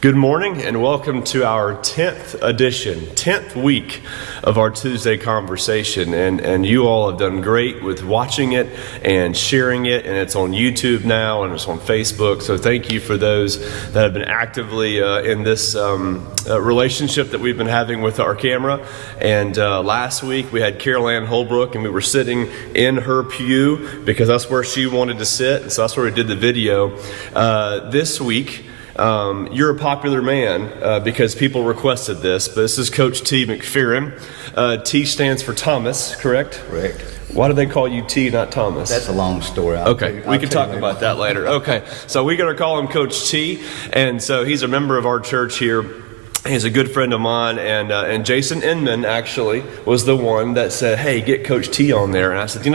Good morning and welcome to our 10th week of our Tuesday conversation. And you all have done great with watching it and sharing it, and it's on YouTube now and it's on Facebook. So thank you for those that have been actively in this relationship that we've been having with our camera. And last week we had Carol Ann Holbrook, and we were sitting in her pew because that's where she wanted to sit. And so that's where we did the video. This week, you're a popular man because people requested this, but this is Coach T. McFerrin. T stands for Thomas, correct? Correct. Why do they call you T, not Thomas? That's a long story. Okay, we can talk about that later. Okay, so we're going to call him Coach T, and so he's a member of our church here. He's a good friend of mine, and Jason Inman actually was the one that said, hey, get Coach T on there. And I said,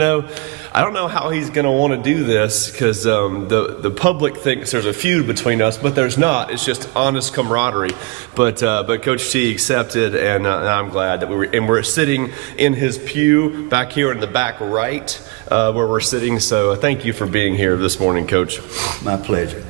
I don't know how he's going to want to do this because the public thinks there's a feud between us, but there's not. It's just honest camaraderie. But Coach T accepted, and I'm glad that we're sitting in his pew back here in the back right where we're sitting. So thank you for being here this morning, Coach. My pleasure.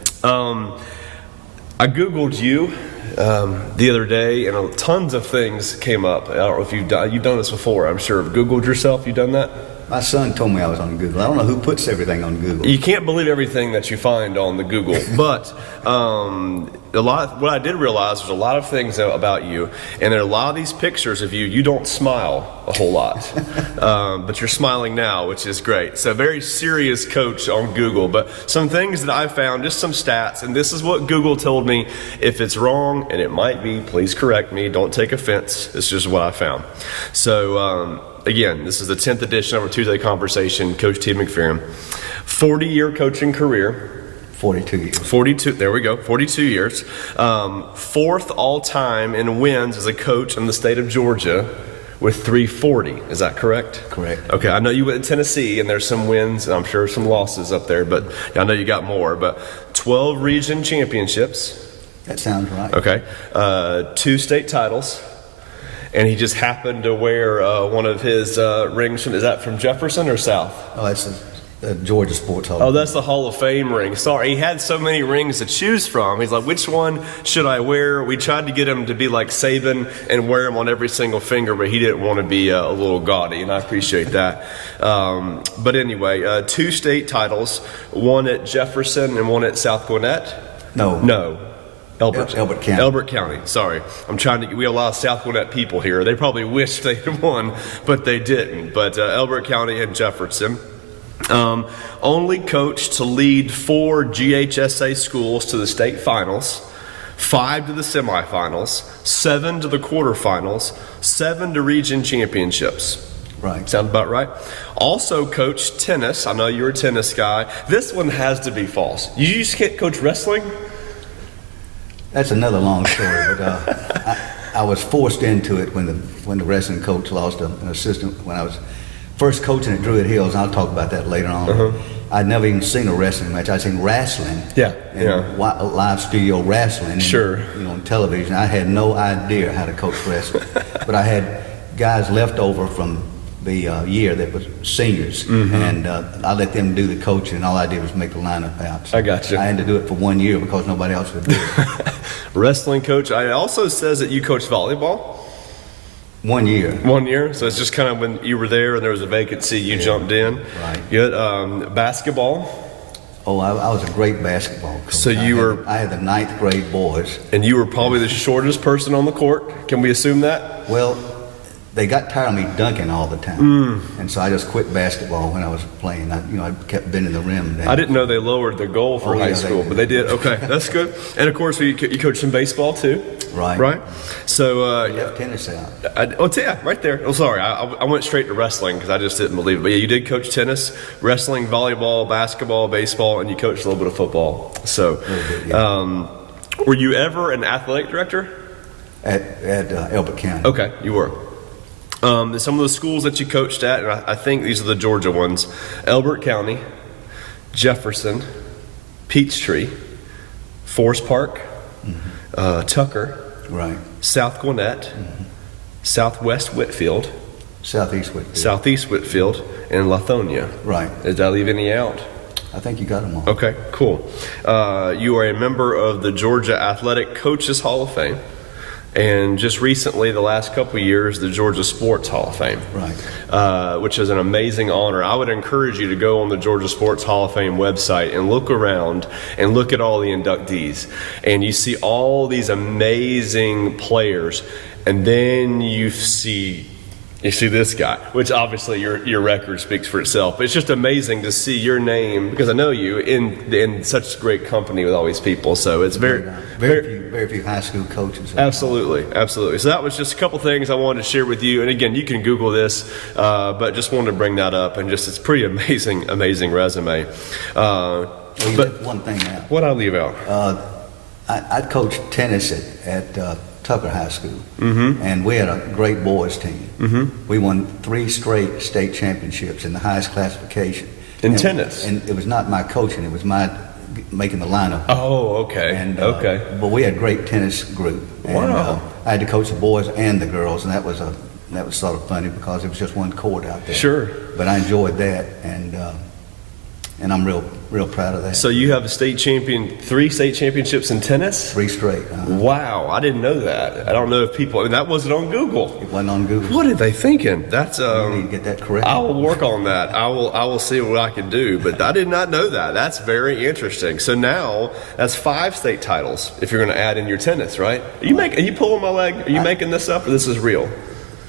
I Googled you the other day, and tons of things came up. I don't know if you've done this before. I'm sure. Googled yourself. You done that? My son told me I was on Google. I don't know who puts everything on Google. You can't believe everything that you find on the Google, but what I did realize was a lot of things about you, and there are a lot of these pictures of you. You don't smile a whole lot, but you're smiling now, which is great. So very serious coach on Google, but some things that I found, just some stats, and this is what Google told me. If it's wrong, and it might be, please correct me. Don't take offense. It's just what I found. So. Again, this is the 10th edition of our Tuesday Conversation, Coach T. McFerrin. 40-year coaching career. 42 years. 42, there we go, 42 years. Fourth all-time in wins as a coach in the state of Georgia with 340. Is that correct? Correct. Okay, I know you went to Tennessee, and there's some wins, and I'm sure some losses up there, but I know you got more. But 12 region championships. That sounds right. Okay. 2 state titles. And he just happened to wear one of his rings. Is that from Jefferson or South? Oh, that's the Georgia Sports Hall. Oh, that's the Hall of Fame ring. Sorry, he had so many rings to choose from. He's like, which one should I wear? We tried to get him to be like Saban and wear them on every single finger, but he didn't want to be a little gaudy, and I appreciate that. But anyway, 2 state titles, one at Jefferson and one at South Gwinnett? No. Elbert County. Elbert County. Sorry, we have a lot of South Gwinnett people here. They probably wished they had won, but they didn't. But Elbert County and Jefferson. Only coach to lead 4 GHSA schools to the state finals, 5 to the semifinals, 7 to the quarterfinals, 7 to region championships. Right. Sound about right? Also coached tennis. I know you're a tennis guy. This one has to be false. You just can't coach wrestling? That's another long story, but I was forced into it when the wrestling coach lost an assistant when I was first coaching at Druid Hills. And I'll talk about that later on. Uh-huh. I'd never even seen a wrestling match. I'd seen wrestling. Live studio wrestling. Sure. On television. I had no idea how to coach wrestling, but I had guys left over from the year that was seniors, and I let them do the coaching, and all I did was make the lineup out. So I got you. I had to do it for 1 year because nobody else would do it. Wrestling coach. It also says that you coach volleyball. 1 year. 1 year. So it's just kind of when you were there and there was a vacancy, you jumped in. Right. Good. Basketball. Oh, I was a great basketball coach. So I had the 9th grade boys. And you were probably the shortest person on the court. Can we assume that? Well, they got tired of me dunking all the time, and so I just quit basketball when I was playing. I kept bending the rim. I didn't know they lowered the goal for high school, but they did. Okay, that's good. And of course, you coached some baseball too. Right. So you left tennis out. Yeah, right there. Oh, sorry, I went straight to wrestling because I just didn't believe it. But yeah, you did coach tennis, wrestling, volleyball, basketball, baseball, and you coached a little bit of football. So, were you ever an athletic director? At Elbert County. Okay, you were. Some of the schools that you coached at, and I think these are the Georgia ones: Elbert County, Jefferson, Peachtree, Forest Park, Tucker, right, South Gwinnett, Southwest Whitfield, Southeast Whitfield, and Lithonia. Right. Did I leave any out? I think you got them all. Okay, cool. You are a member of the Georgia Athletic Coaches Hall of Fame, and just recently, the last couple of years, the Georgia Sports Hall of Fame. Right. Which is an amazing honor. I would encourage you to go on the Georgia Sports Hall of Fame website and look around and look at all the inductees. And you see all these amazing players, and then you see this guy, which obviously your record speaks for itself. But it's just amazing to see your name, because I know you, in such great company with all these people. So it's very few high school coaches. Absolutely. So that was just a couple things I wanted to share with you. And again, you can Google this, but just wanted to bring that up. And just, it's pretty amazing resume. But one thing out. What I leave out? I coached tennis at Tucker High School, and we had a great boys team. We won 3 straight state championships in the highest classification. In tennis? And it was not my coaching, it was my making the lineup. Oh, okay. And, okay. But we had a great tennis group. And, wow. I had to coach the boys and the girls, and that was sort of funny because it was just one court out there. Sure. But I enjoyed that, and I'm real proud of that. So you have a 3 state championships in tennis? 3 straight. Wow, I didn't know that. I don't know if people, that wasn't on Google. It wasn't on Google. What are they thinking? That's you need to get that correct. I will work on that. I will see what I can do, but I did not know that. That's very interesting. So now that's 5 state titles if you're going to add in your tennis, right? Are you pulling my leg? Are you making this up, or this is real?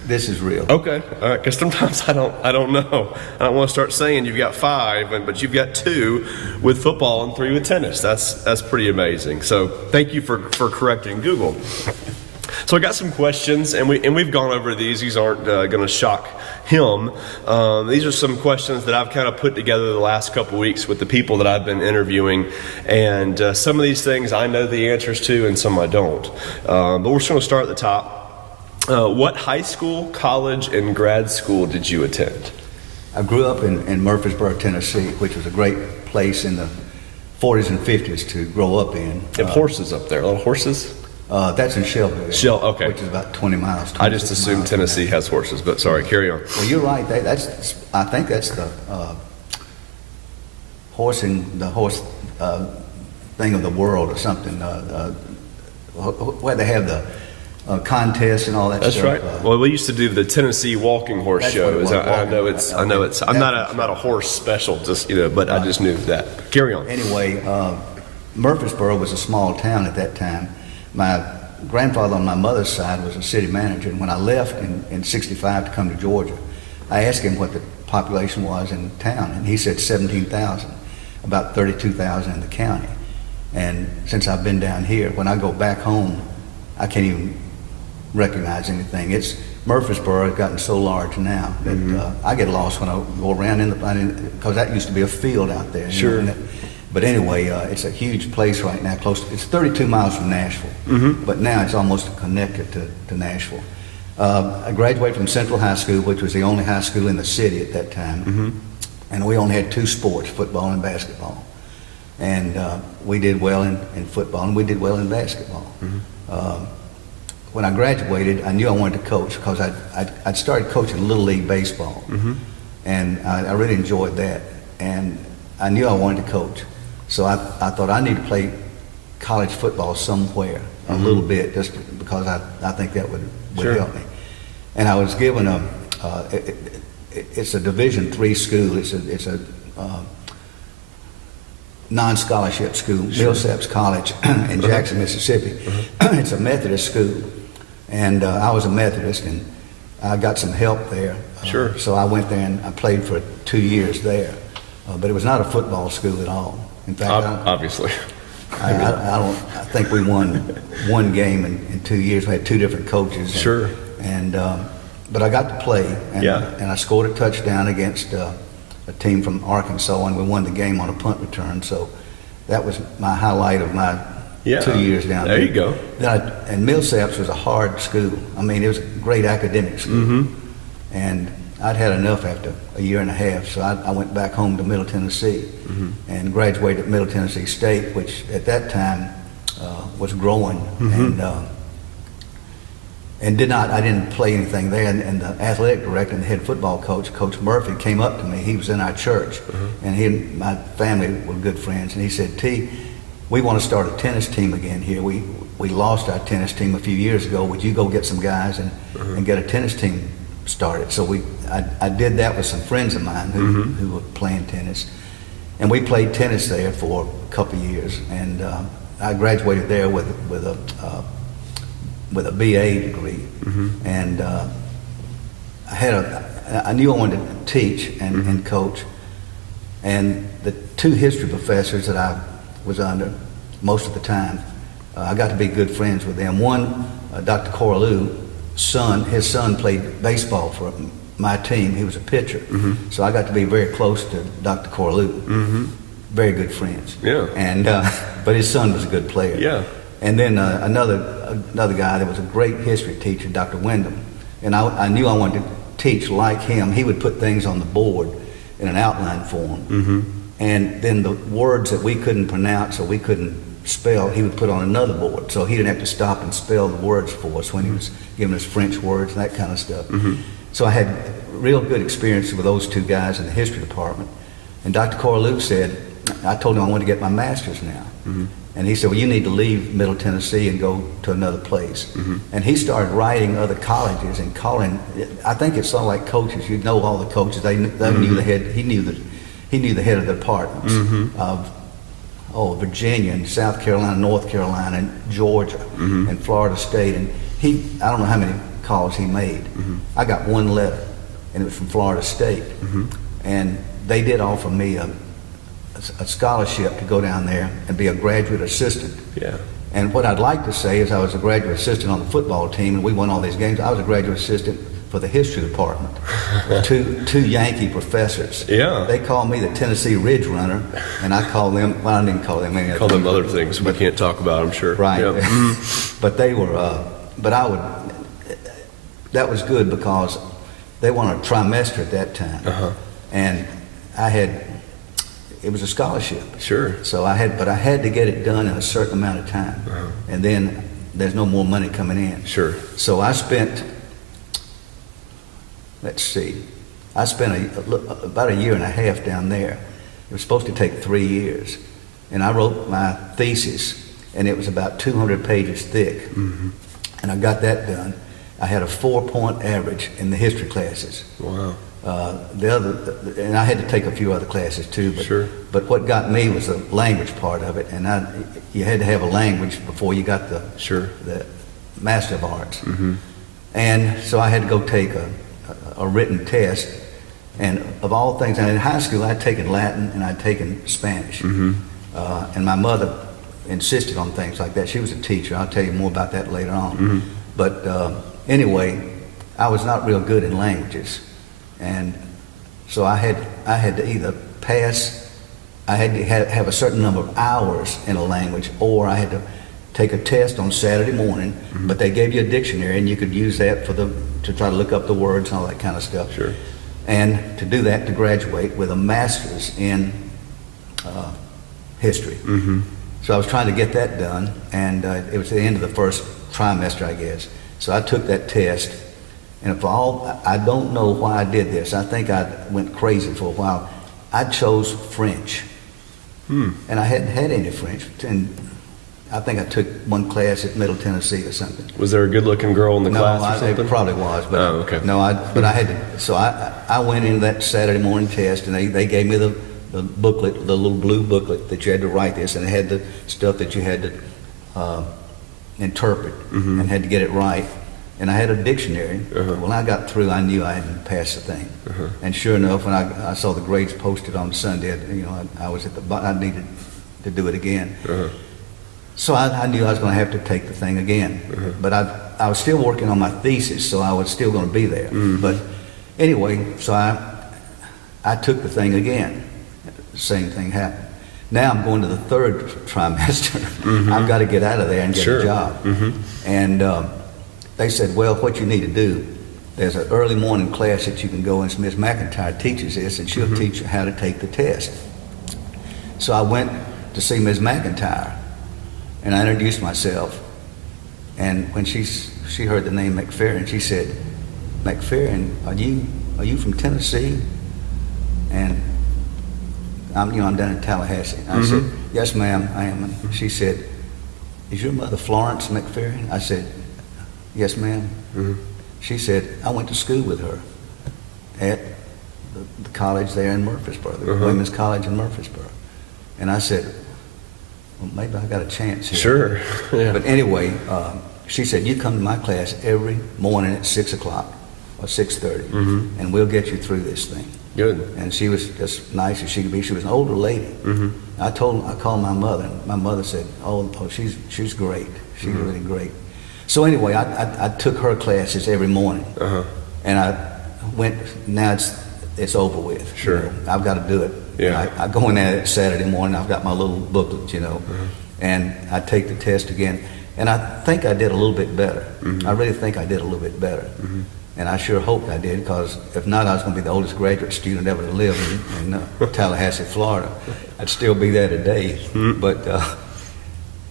This is real. Okay, all right. Because sometimes I don't know. I don't want to start saying you've got 5, but you've got 2 with football and 3 with tennis. That's pretty amazing. So thank you for correcting Google. So I got some questions, and we've gone over these. These aren't going to shock him. These are some questions that I've kind of put together the last couple weeks with the people that I've been interviewing, and some of these things I know the answers to, and some I don't. But we're just going to start at the top. What high school, college, and grad school did you attend? I grew up in Murfreesboro, Tennessee, which was a great place in the 40s and 50s to grow up in. They have horses up there, little horses? That's in Shelbyville. Okay. Which is about 20 miles. I just assumed Tennessee has horses, but sorry, carry on. Well, you're right. I think that's the horse thing of the world or something, where they have the contests and all that That's stuff. That's right. Well, we used to do the Tennessee walking horse shows. I know it's. I'm not a horse specialist, but I just knew that. Carry on. Anyway, Murfreesboro was a small town at that time. My grandfather on my mother's side was a city manager, and when I left in '65 to come to Georgia, I asked him what the population was in town, and he said 17,000, about 32,000 in the county. And since I've been down here, when I go back home, I can't even recognize anything. Murfreesboro has gotten so large now that I get lost when I go around because that used to be a field out there. Sure. But anyway, it's a huge place right now. It's 32 miles from Nashville, but now it's almost connected to Nashville. I graduated from Central High School, which was the only high school in the city at that time, and we only had 2 sports, football and basketball. And we did well in football, and we did well in basketball. When I graduated, I knew I wanted to coach because I'd started coaching Little League Baseball, and I really enjoyed that. And I knew I wanted to coach, so I thought I need to play college football somewhere a little bit, just because I think that would help me. And I was given it's a Division III school. It's a non-scholarship school, Millsaps College in Jackson, Mississippi. It's a Methodist school, and I was a Methodist, and I got some help there. So I went there and I played for 2 years there, but it was not a football school at all. In fact, obviously, I think we won 1 game in 2 years. We had 2 different coaches. But I got to play, and I scored a touchdown against a team from Arkansas, and we won the game on a punt return. So that was my highlight of my 2 years down there. There you go. And Millsaps was a hard school. I mean, it was a great academic school. And I'd had enough after a year and a half, so I went back home to Middle Tennessee and graduated at Middle Tennessee State, which at that time was growing. And I didn't play anything there. And the athletic director and the head football coach, Coach Murphy, came up to me. He was in our church, and he and my family were good friends. And he said, "T, we want to start a tennis team again here. We lost our tennis team a few years ago. Would you go get some guys and get a tennis team started?" So I did that with some friends of mine who were playing tennis, and we played tennis there for a couple of years. And I graduated there with a BA degree, and I knew I wanted to teach and coach. And the two history professors that I was under most of the time, I got to be good friends with them. One, Dr. Corlew, his son played baseball for my team. He was a pitcher, so I got to be very close to Dr. Corlew. Very good friends. Yeah. And but his son was a good player. Yeah. And then another guy that was a great history teacher, Dr. Wyndham. And I knew I wanted to teach like him. He would put things on the board in an outline form. And then the words that we couldn't pronounce or we couldn't spell, he would put on another board. So he didn't have to stop and spell the words for us when he was giving us French words and that kind of stuff. So I had real good experience with those two guys in the history department. And Dr. Corlew said, I told him I wanted to get my master's now. And he said, well, you need to leave Middle Tennessee and go to another place. And he started writing other colleges and calling. I think it's sort of like coaches. You know all the coaches. They knew the head. He knew the head of the departments of Virginia and South Carolina, North Carolina, and Georgia, and Florida State. And I don't know how many calls he made. I got one letter, and it was from Florida State. And they did offer me a scholarship to go down there and be a graduate assistant. Yeah. And what I'd like to say is I was a graduate assistant on the football team, and we won all these games. I was a graduate assistant for the history department with two Yankee professors. Yeah. They called me the Tennessee Ridge Runner, and I called them, well, I didn't call them anything. Call them other things we can't talk about, I'm sure. Right. Yep. But they were, that was good because they wanted a trimester at that time. And it was a scholarship. Sure. So I had to get it done in a certain amount of time. And then there's no more money coming in. Sure. So I spent, about a year and a half down there. It was supposed to take 3 years. And I wrote my thesis, and it was about 200 pages thick. And I got that done. I had a 4-point average in the history classes. Wow. And I had to take a few other classes too, but Sure. But what got me was the language part of it, and you had to have a language before you got the Master of Arts. And so I had to go take a written test, and of all things, and in high school I'd taken Latin and I'd taken Spanish, and my mother insisted on things like that. She was a teacher. I'll tell you more about that later on. But anyway, I was not real good in languages. And so I had to either pass, I had to have a certain number of hours in a language, or I had to take a test on Saturday morning, but they gave you a dictionary and you could use that to try to look up the words and all that kind of stuff. Sure. And to do that, to graduate with a master's in history. So I was trying to get that done, and it was the end of the first trimester, I guess. So I took that test. And I don't know why I did this. I think I went crazy for a while. I chose French. And I hadn't had any French. And I think I took one class at Middle Tennessee or something. Was there a good-looking girl in the class or something? It probably was. But okay. No, but I had to. So I went in that Saturday morning test, and they gave me the booklet, the little blue booklet that you had to write this, and it had the stuff that you had to interpret and had to get it right. And I had a dictionary. When I got through, I knew I hadn't passed the thing. And sure enough, when I saw the grades posted on Sunday, I was at the bottom. I needed to do it again. So I knew I was going to have to take the thing again. But I was still working on my thesis, so I was still going to be there. But anyway, so I took the thing again. The same thing happened. Now I'm going to the third trimester. I've got to get out of there and get a job. And they said, well, what you need to do, there's an early morning class that you can go, and Ms. McIntyre teaches this, and she'll teach you how to take the test. So I went to see Ms. McIntyre, and I introduced myself. And when she heard the name McFerrin, she said, "McFerrin, are you from Tennessee?" And I'm down in Tallahassee. I said, "Yes, ma'am, I am." And she said, "Is your mother Florence McFerrin?" I said, "Yes, ma'am." She said, "I went to school with her at the college there in Murfreesboro, the Women's College in Murfreesboro." And I said, "Well, maybe I got a chance here." Sure. Yeah. But anyway, she said, "You come to my class every morning at 6 o'clock or 6:30, and we'll get you through this thing." Good. And she was just nice as she could be. She was an older lady. I called my mother, and my mother said, "Oh, she's great. She's really great." So anyway, I took her classes every morning, and I went. Now it's over with. Sure. I've got to do it. Yeah. I go in there Saturday morning. I've got my little booklet, and I take the test again, and I think I did a little bit better. I really think I did a little bit better. And I sure hoped I did, because if not, I was going to be the oldest graduate student ever to live in Tallahassee, Florida. I'd still be there today. But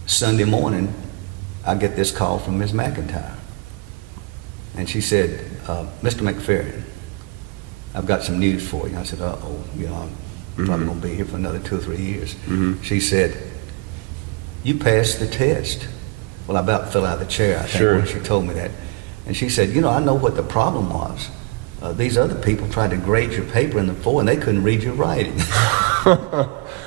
Sunday morning, I get this call from Ms. McIntyre. And she said, "Mr. McFerrin, I've got some news for you." I said, "Uh-oh, I'm probably going to be here for another 2 or 3 years." She said, "You passed the test." Well, I about fell out of the chair, I think, when she told me that. And she said, "I know what the problem was. These other people tried to grade your paper in the 4, and they couldn't read your writing."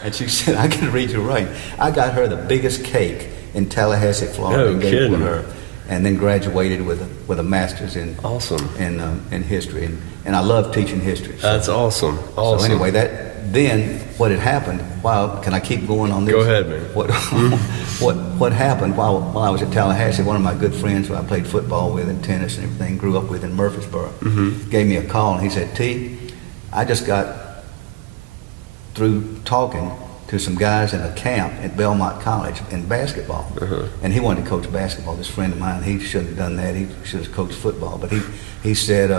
And she said, "I can read your writing." I got her the biggest cake in Tallahassee, Florida, No and gave it kidding. to her, and then graduated with a master's in Awesome. in history. And I love teaching history. So, That's awesome. Awesome. so anyway, then what had happened? Can I keep going on this? Go ahead, man. What happened while I was at Tallahassee? One of my good friends who I played football with and tennis and everything, grew up with in Murfreesboro, gave me a call, and he said, "T, I just got through talking to some guys in a camp at Belmont College in basketball, and he wanted to coach basketball. This friend of mine, he shouldn't have done that. He should have coached football, but he said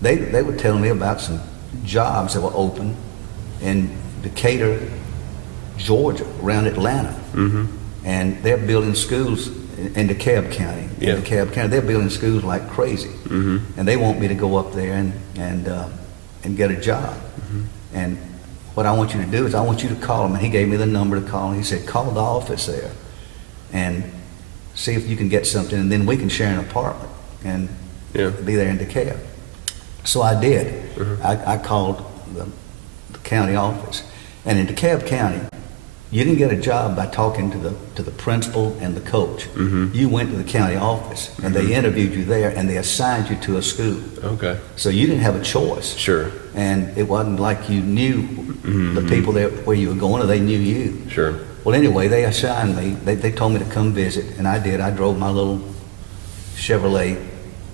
they were telling me about some jobs that were open in Decatur, Georgia, around Atlanta, and they're building schools in DeKalb County. In DeKalb County, they're building schools like crazy, and they want me to go up there and get a job. And what I want you to do is I want you to call them. And he gave me the number to call, and he said, "Call the office there and see if you can get something, and then we can share an apartment and be there in DeKalb." So I did. I called the county office, and in DeKalb County, you didn't get a job by talking to the principal and the coach. You went to the county office, and they interviewed you there, and they assigned you to a school. Okay. So you didn't have a choice. Sure. And it wasn't like you knew the people there where you were going, or they knew you. Sure. Well, anyway, they assigned me. They told me to come visit, and I did. I drove my little Chevrolet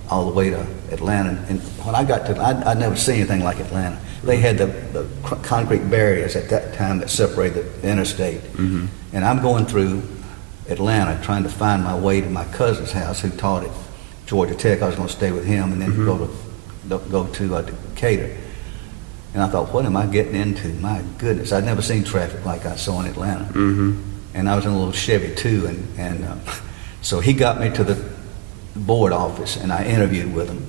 all the way to Atlanta. And when I got to, I'd never seen anything like Atlanta. They had the concrete barriers at that time that separated the interstate. And I'm going through Atlanta trying to find my way to my cousin's house, who taught at Georgia Tech. I was going to stay with him and then go to Decatur. And I thought, what am I getting into? My goodness, I'd never seen traffic like I saw in Atlanta. And I was in a little Chevy too, and so he got me to the board office, and I interviewed with them,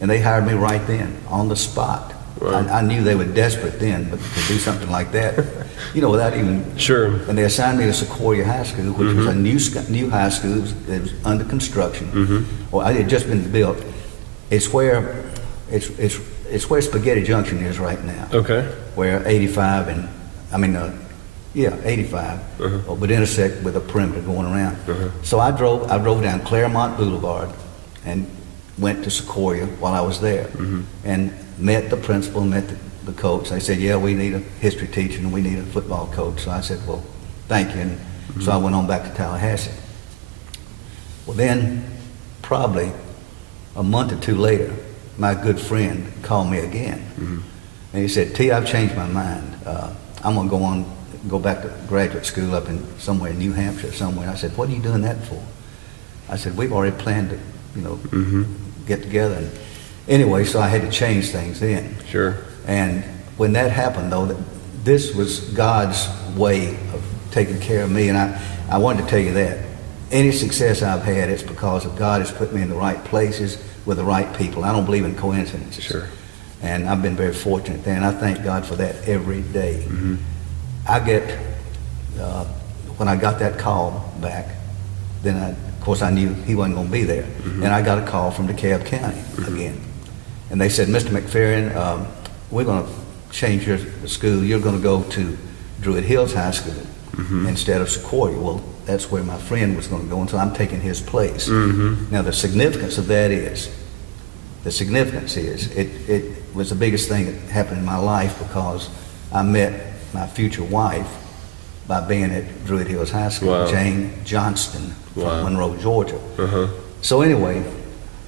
and they hired me right then on the spot. Right. I knew they were desperate then, but to do something like that, without even. Sure. And they assigned me to Sequoia High School, which was a new high school. It was under construction. Well, it had just been built. It's where Spaghetti Junction is right now. Okay. Where 85 and 85 would intersect with a perimeter going around. So I drove down Claremont Boulevard and went to Sequoia while I was there, and met the principal, met the coach. They said, "Yeah, we need a history teacher and we need a football coach." So I said, "Well, thank you." And so I went on back to Tallahassee. Well, then probably a month or two later, my good friend called me again, and he said, "T, I've changed my mind. I'm going to go back to graduate school up in somewhere in New Hampshire somewhere." I said, "What are you doing that for?" I said, "We've already planned to, get together." And anyway, so I had to change things then. Sure. And when that happened, though, this was God's way of taking care of me, and I wanted to tell you that. any success I've had, it's because of God has put me in the right places with the right people. I don't believe in coincidences. Sure. And I've been very fortunate there, and I thank God for that every day. Mm-hmm. I get, when I got that call back, then of course I knew he wasn't going to be there. Mm-hmm. And I got a call from DeKalb County again. And they said, Mr. McFerrin, we're going to change your school. You're going to go to Druid Hills High School instead of Sequoia. Well, that's where my friend was going to go, and so I'm taking his place. Now, the significance of that is, it was the biggest thing that happened in my life, because I met my future wife by being at Druid Hills High School. Wow. Jane Johnston from Wow. Monroe, Georgia. So anyway,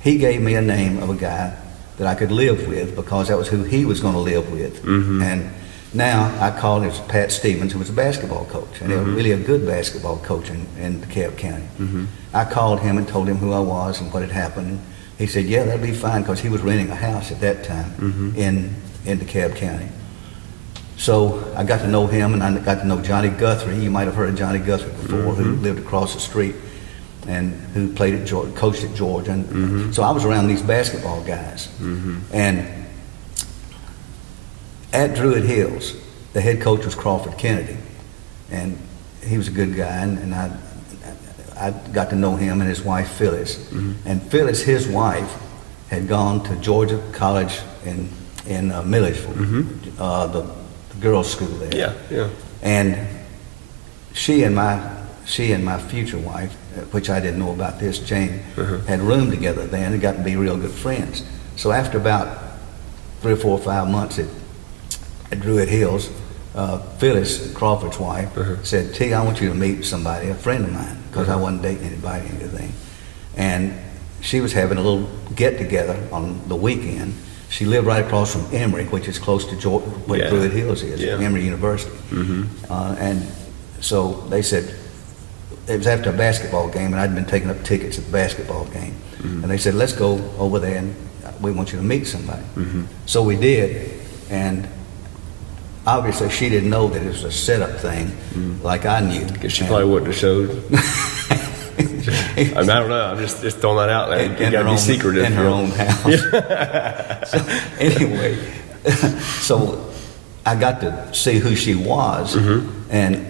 he gave me a name of a guy that I could live with, because that was who he was going to live with. And now I called him Pat Stevens, who was a basketball coach, and he was really a good basketball coach in DeKalb County. I called him and told him who I was and what had happened. And he said, yeah, that'd be fine, because he was renting a house at that time in DeKalb County. So I got to know him, and I got to know Johnny Guthrie. You might have heard of Johnny Guthrie before, who lived across the street and who played at Georgia, coached at Georgia. And so I was around these basketball guys. And at Druid Hills, the head coach was Crawford Kennedy, and he was a good guy, and I got to know him and his wife Phyllis. And Phyllis, his wife, had gone to Georgia College in Milledgeville, the girls' school there. Yeah. And she and my future wife, which I didn't know about this, Jane, had roomed together then and got to be real good friends. So after about 3 or 4 or 5 months at Druid Hills, Phyllis, Crawford's wife, said, T, I want you to meet somebody, a friend of mine, because I wasn't dating anybody or anything. And she was having a little get-together on the weekend. She lived right across from Emory, which is close to where Druid Hills is, Emory University. And so they said, it was after a basketball game, and I'd been taking up tickets at the basketball game. And they said, let's go over there, and we want you to meet somebody. So we did, and obviously she didn't know that it was a setup thing like I knew. Because she probably wouldn't have showed. I don't know. I'm just throwing that out there. You gotta be secretive. In her own house. So anyway, so I got to see who she was, and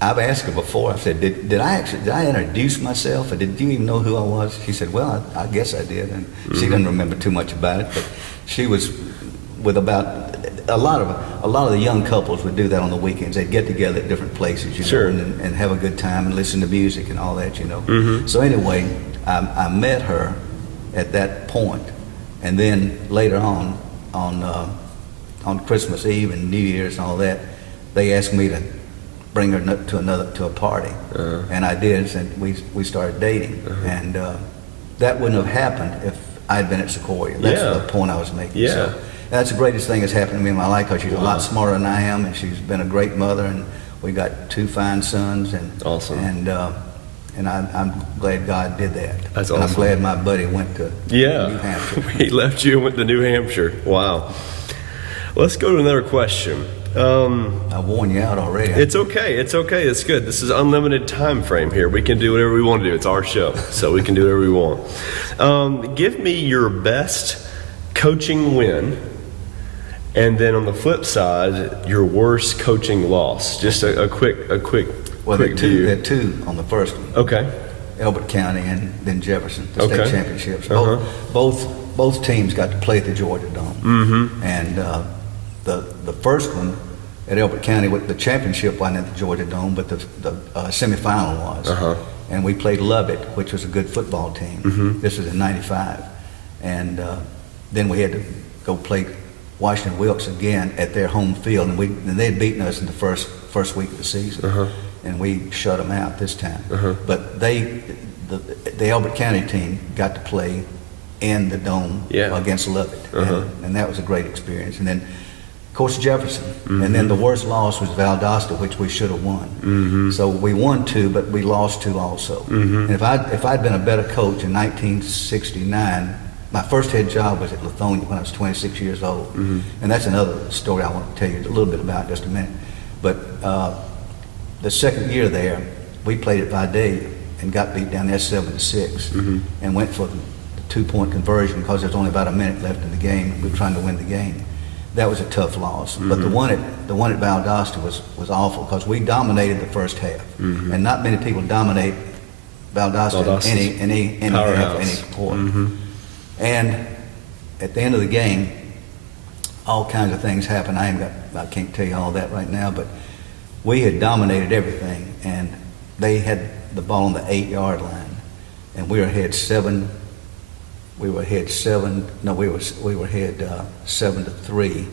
I've asked her before. I said, "Did I introduce myself, or did you even know who I was?" She said, "Well, I guess I did," and she didn't remember too much about it. But she was with about a lot of the young couples would do that on the weekends. They'd get together at different places, you know, and have a good time and listen to music and all that, you know. So anyway, I met her at that point, and then later on Christmas Eve and New Year's and all that, they asked me to bring her to a party, and I did, and we started dating, and that wouldn't have happened if I'd been at Sequoia. That's the point I was making. So that's the greatest thing that's happened to me in my life, because she's a lot smarter than I am, and she's been a great mother, and we got 2 fine sons, and awesome. And I'm glad God did that. That's and awesome. I'm glad my buddy went to New Hampshire. He left you and went to New Hampshire. Wow. Let's go to another question. I worn you out already. It's okay. It's good. This is unlimited time frame here. We can do whatever we want to do. It's our show, so we can do whatever we want. Give me your best coaching win, and then on the flip side, your worst coaching loss. Just a quick Well, quick there view. are two on the first one. Okay. Elbert County and then Jefferson, the Okay. state championships. Both teams got to play at the Georgia Dome. And the first one at Elbert County, the championship wasn't at the Georgia Dome, but the semifinal was. And we played Lubbock, which was a good football team. This was in '95. And then we had to go play Washington Wilkes again at their home field, and they'd beaten us in the first week of the season, and we shut them out this time. But the Elbert County team got to play in the dome against Lubbock, and that was a great experience. And then, of course, Jefferson, and then the worst loss was Valdosta, which we should have won. So we won 2, but we lost 2 also. And if I'd been a better coach in 1969. My first head job was at Lithonia when I was 26 years old. And that's another story I want to tell you a little bit about in just a minute. But the second year there, we played at Vide and got beat down there 7-6, and went for the 2-point conversion because there's only about a minute left in the game. We were trying to win the game. That was a tough loss. But the one at Valdosta was awful because we dominated the first half, and not many people dominate Valdosta in any half, any quarter. And at the end of the game, all kinds of things happened. I can't tell you all that right now, but we had dominated everything, and they had the ball on the 8-yard line, and we were ahead 7. We were ahead 7. No, we were ahead 7-3.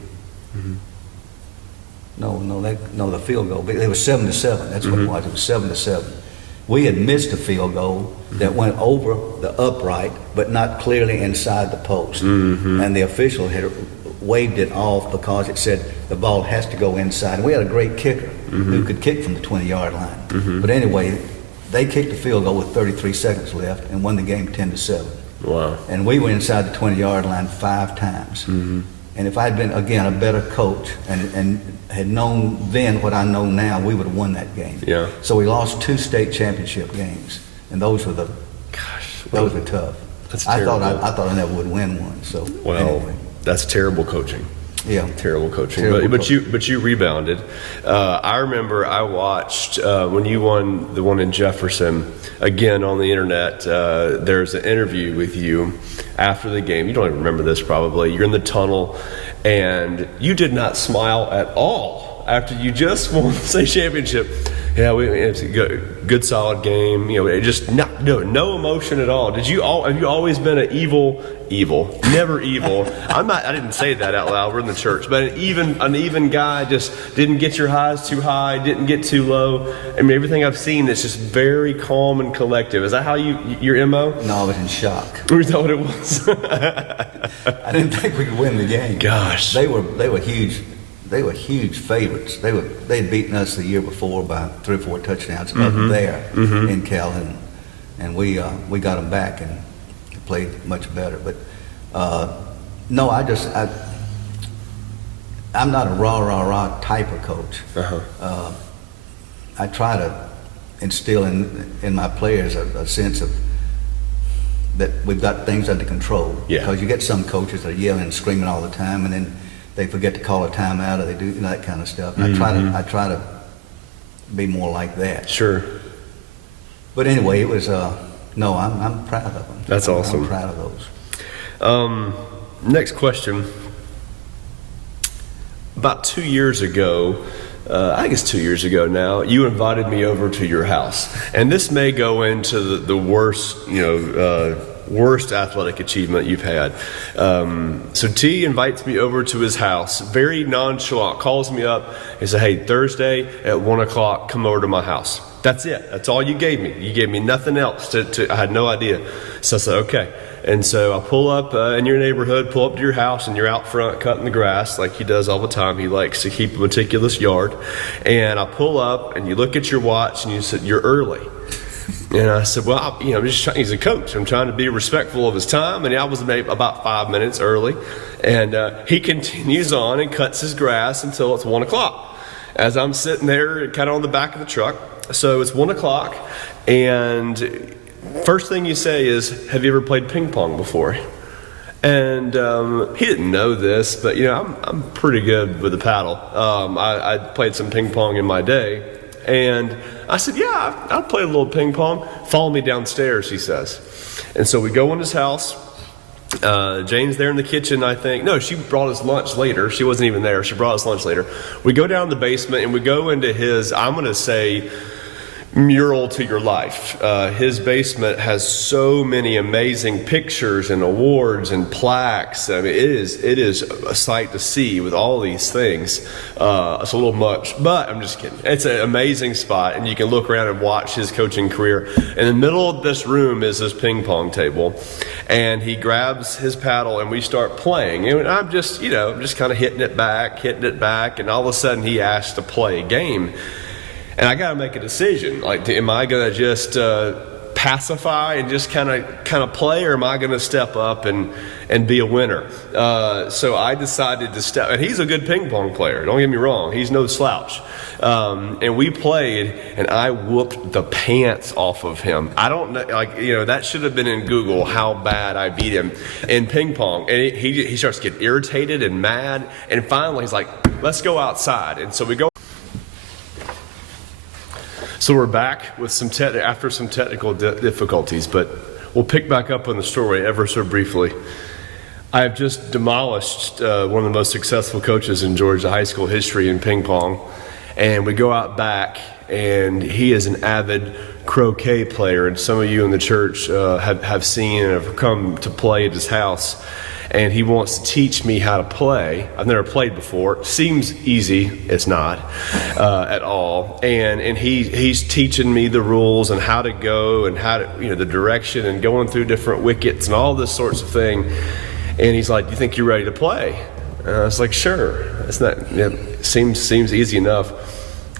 No, the field goal. It was 7-7. That's what it was. It was 7-7. We had missed a field goal that went over the upright, but not clearly inside the post, and the official had waved it off because it said the ball has to go inside. And we had a great kicker who could kick from the 20-yard line. But anyway, they kicked the field goal with 33 seconds left and won the game 10-7. Wow. And we were inside the 20-yard line 5 times. And if I'd been, again, a better coach and had known then what I know now, we would have won that game. Yeah. So we lost 2 state championship games, and those were tough. That's I terrible. thought I never would win one. So anyway. That's terrible coaching. Yeah, terrible coaching. Terrible But you rebounded. I remember I watched when you won the one in Jefferson again on the internet. There's an interview with you after the game. You don't even remember this probably. You're in the tunnel, and you did not smile at all after you just won the state championship. Yeah, it's a good solid game. You know, it just no emotion at all. Have you always been an evil, never evil? I didn't say that out loud. We're in the church, but an even guy. Just didn't get your highs too high, didn't get too low. I mean, everything I've seen is just very calm and collective. Is that how your MO? No, I was in shock. Is that what it was? I didn't think we could win the game. Gosh, they were huge. They were huge favorites. They'd beaten us the year before by 3 or 4 touchdowns up there in Calhoun, and we got them back and played much better. But no, I'm not a rah type of coach. I try to instill in my players a sense of that we've got things under control. Yeah. Because you get some coaches that are yelling and screaming all the time, and then they forget to call a timeout, or they do that kind of stuff. And I try to be more like that. Sure. But anyway, it was no. I'm proud of them. That's awesome. I'm proud of those. Next question. About 2 years ago, I think it's 2 years ago now, you invited me over to your house, and this may go into the worst, worst athletic achievement you've had. So T invites me over to his house, very nonchalant, calls me up and said, "Hey, Thursday at 1 o'clock, come over to my house." That's it. That's all you gave me. You gave me nothing else. I had no idea. So I said, okay. And so I pull up in your neighborhood, pull up to your house, and you're out front cutting the grass like he does all the time. He likes to keep a meticulous yard. And I pull up, and you look at your watch, and you said, "You're early." And I said, well, I'm just trying, he's a coach. I'm trying to be respectful of his time. And I was maybe about 5 minutes early. And he continues on and cuts his grass until it's 1 o'clock. As I'm sitting there kind of on the back of the truck. So it's 1 o'clock. And first thing you say is, "Have you ever played ping pong before?" And he didn't know this, but I'm pretty good with the paddle. I played some ping pong in my day. And I said, "Yeah, I'll play a little ping pong. Follow me downstairs," he says. And so we go in his house. Jane's there in the kitchen, I think. No, she brought us lunch later. She wasn't even there. She brought us lunch later. We go down the basement and we go into his, I'm going to say, mural to your life. His basement has so many amazing pictures and awards and plaques. I mean, it is a sight to see with all these things. It's a little much, but I'm just kidding. It's an amazing spot, and you can look around and watch his coaching career. In the middle of this room is this ping pong table, and he grabs his paddle and we start playing. And I'm just kind of hitting it back, and all of a sudden he asks to play a game. And I got to make a decision. Like, am I going to just pacify and just kind of play, or am I going to step up and be a winner? So I decided to step, and he's a good ping pong player. Don't get me wrong, he's no slouch. And we played, and I whooped the pants off of him. I don't know, that should have been in Google how bad I beat him in ping pong. And he starts to get irritated and mad, and finally he's like, let's go outside. And so we go. So we're back with after some technical difficulties, but we'll pick back up on the story ever so briefly. I have just demolished one of the most successful coaches in Georgia high school history in ping pong, and we go out back, and he is an avid croquet player, and some of you in the church have seen and have come to play at his house. And he wants to teach me how to play. I've never played before. Seems easy. It's not at all. And he's teaching me the rules and how to go and how to, the direction and going through different wickets and all this sorts of thing. And he's like, "Do you think you're ready to play?" And I was like, "Sure." It's not. Seems easy enough.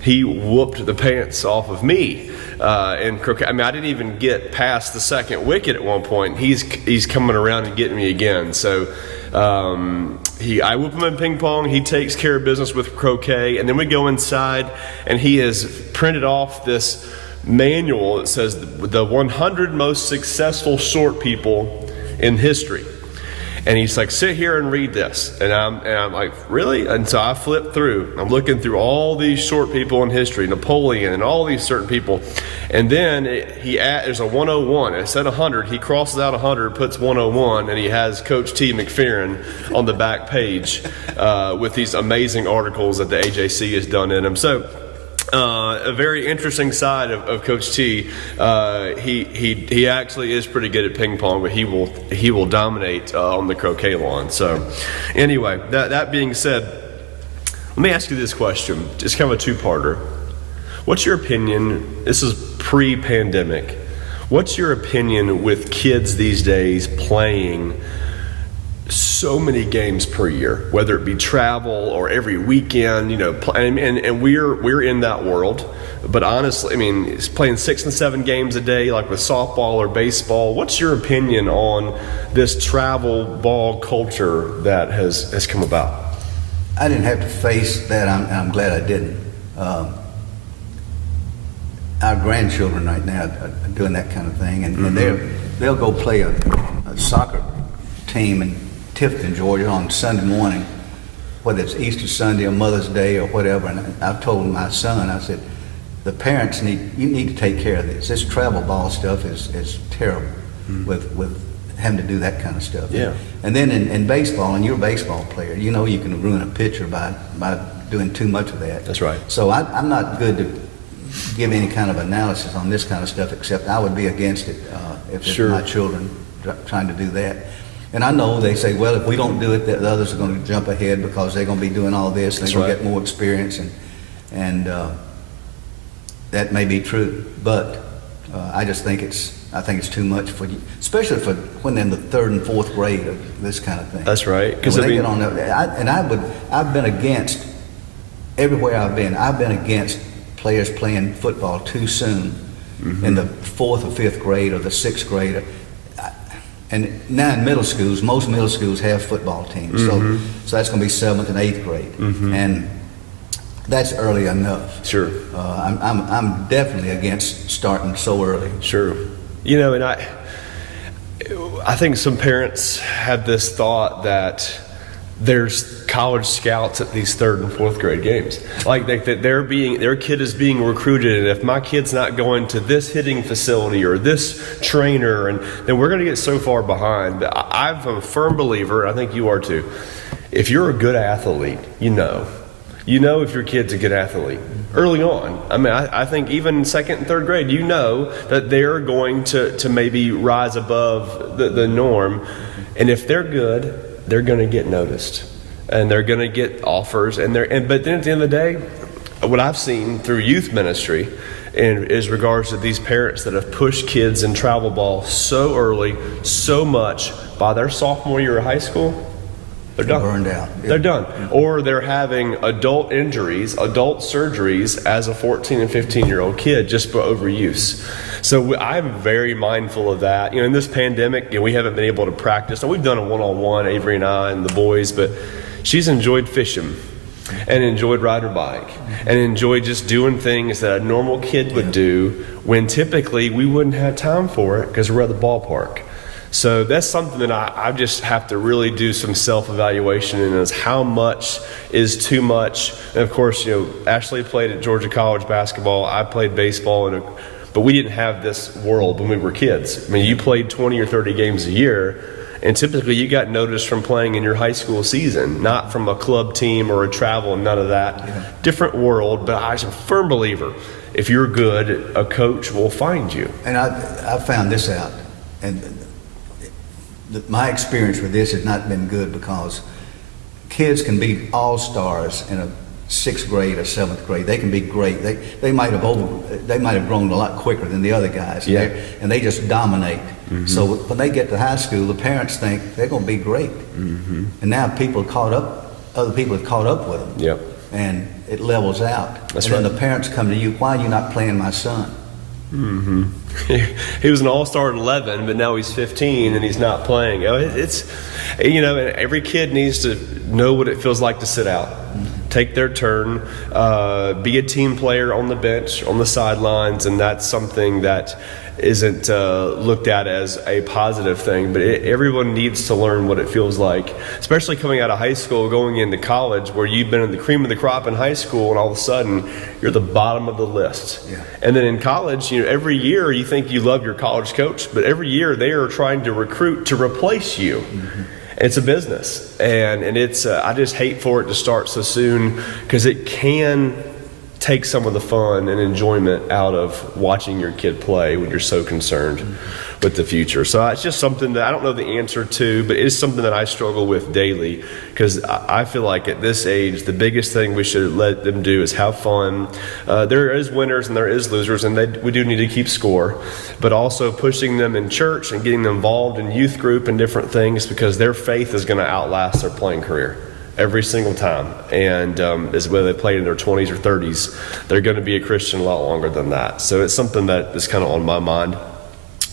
He whooped the pants off of me in croquet. I mean, I didn't even get past the second wicket at one point. He's coming around and getting me again. So I whoop him in ping pong. He takes care of business with croquet, and then we go inside, and he has printed off this manual that says the 100 most successful short people in history. And he's like, "Sit here and read this." And I'm like, "Really?" And so I flip through. I'm looking through all these short people in history, Napoleon and all these certain people. And then there's a 101. It said 100. He crosses out 100, puts 101, and he has Coach T. McFerrin on the back page with these amazing articles that the AJC has done in them. So a very interesting side of Coach T. He actually is pretty good at ping pong, but he will dominate on the croquet lawn. So anyway, that being said, let me ask you this question. It's kind of a two-parter. What's your opinion? This is pre-pandemic. What's your opinion with kids these days playing so many games per year, whether it be travel or every weekend, and we're in that world. But honestly, I mean, it's playing 6 and 7 games a day, like with softball or baseball. What's your opinion on this travel ball culture that has come about? I didn't have to face that. I'm glad I didn't. Our grandchildren right now are doing that kind of thing, and they'll go play a soccer team in Tifton, Georgia, on Sunday morning, whether it's Easter Sunday or Mother's Day or whatever. And I've told my son, I said, the parents need to take care of this. This travel ball stuff is terrible with having to do that kind of stuff. Yeah. And then in baseball, and you're a baseball player, you can ruin a pitcher by doing too much of that. That's right. So I'm not good to give any kind of analysis on this kind of stuff, except I would be against it if it's my children trying to do that. And I know they say, well, if we don't do it, the others are going to jump ahead because they're going to be doing all this. They're going to get more experience, and that may be true. But I just think it's too much for you, especially for when they're in the 3rd and 4th grade of this kind of thing. That's right. Because they get on I've been against everywhere I've been. I've been against players playing football too soon in the 4th or 5th grade or the 6th grade. And now in middle schools, most middle schools have football teams, so that's going to be 7th and 8th grade, and that's early enough. Sure. I'm definitely against starting so early. Sure. And I think some parents have this thought that there's college scouts at these 3rd and 4th grade games. Like that their kid is being recruited, and if my kid's not going to this hitting facility or this trainer, and then we're going to get so far behind. I'm a firm believer, I think you are too, if you're a good athlete, you know if your kid's a good athlete early on. I mean, I think even 2nd and 3rd grade, that they're going to maybe rise above the norm, and if they're good, they're going to get noticed, and they're going to get offers, but then at the end of the day, what I've seen through youth ministry is regards to these parents that have pushed kids in travel ball so early, so much, by their sophomore year of high school, They're done. Burned out. Yeah. They're done. Or they're having adult injuries, adult surgeries as a 14 and 15-year-old kid just for overuse. So I'm very mindful of that. In this pandemic, we haven't been able to practice. And we've done a one-on-one, Avery and I and the boys, but she's enjoyed fishing and enjoyed riding her bike and enjoyed just doing things that a normal kid would do when typically we wouldn't have time for it because we're at the ballpark. So that's something that I just have to really do some self-evaluation in, is how much is too much. And of course, Ashley played at Georgia College basketball. I played baseball, but we didn't have this world when we were kids. I mean, you played 20 or 30 games a year, and typically you got noticed from playing in your high school season, not from a club team or a travel, none of that. Yeah. Different world, but I'm a firm believer. If you're good, a coach will find you. And I found this out, and my experience with this has not been good, because kids can be all-stars in a 6th grade or 7th grade. They can be great. They might have grown a lot quicker than the other guys. Yeah. And they just dominate. Mm-hmm. So when they get to high school, the parents think they're going to be great. Mm-hmm. And now other people have caught up with them. Yep. And it levels out. That's and right. then the parents come to you, why are you not playing my son? Mm-hmm. He was an all-star at 11, but now he's 15 and he's not playing. It's every kid needs to know what it feels like to sit out, take their turn, be a team player on the bench, on the sidelines, and that's something that isn't looked at as a positive thing, but everyone needs to learn what it feels like, especially coming out of high school, going into college, where you've been in the cream of the crop in high school, and all of a sudden you're the bottom of the list. Yeah. And then in college, every year you think you love your college coach, but every year they are trying to recruit to replace you. Mm-hmm. It's a business, and it's I just hate for it to start so soon, because it can take some of the fun and enjoyment out of watching your kid play when you're so concerned with the future. So it's just something that I don't know the answer to, but it's something that I struggle with daily, because I feel like at this age, the biggest thing we should let them do is have fun. There is winners and there is losers, and we do need to keep score, but also pushing them in church and getting them involved in youth group and different things, because their faith is going to outlast their playing career every single time. And as whether they play in their 20s or 30s, they're going to be a Christian a lot longer than that. So it's something that is kind of on my mind.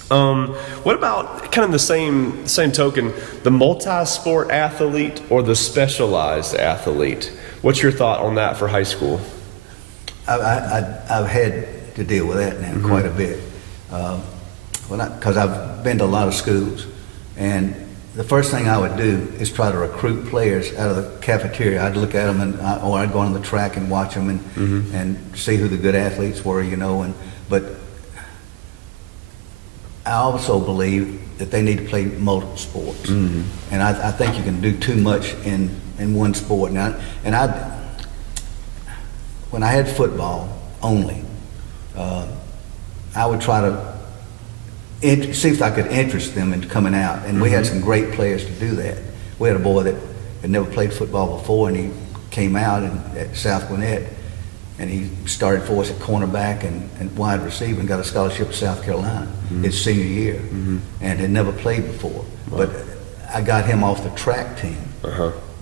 What about kind of the same token, the multi-sport athlete or the specialized athlete? What's your thought on that for high school? I've had to deal with that now quite a bit, because I've been to a lot of schools, and the first thing I would do is try to recruit players out of the cafeteria. I'd look at them, or I'd go on the track and watch them and see who the good athletes were, but I also believe that they need to play multiple sports. Mm-hmm. And I think you can do too much in one sport. When I had football only, I would try to see if I could interest them in coming out. And we had some great players to do that. We had a boy that had never played football before, and he came out at South Gwinnett, and he started for us at cornerback and wide receiver, and got a scholarship to South Carolina his senior year, and had never played before. Wow. But I got him off the track team.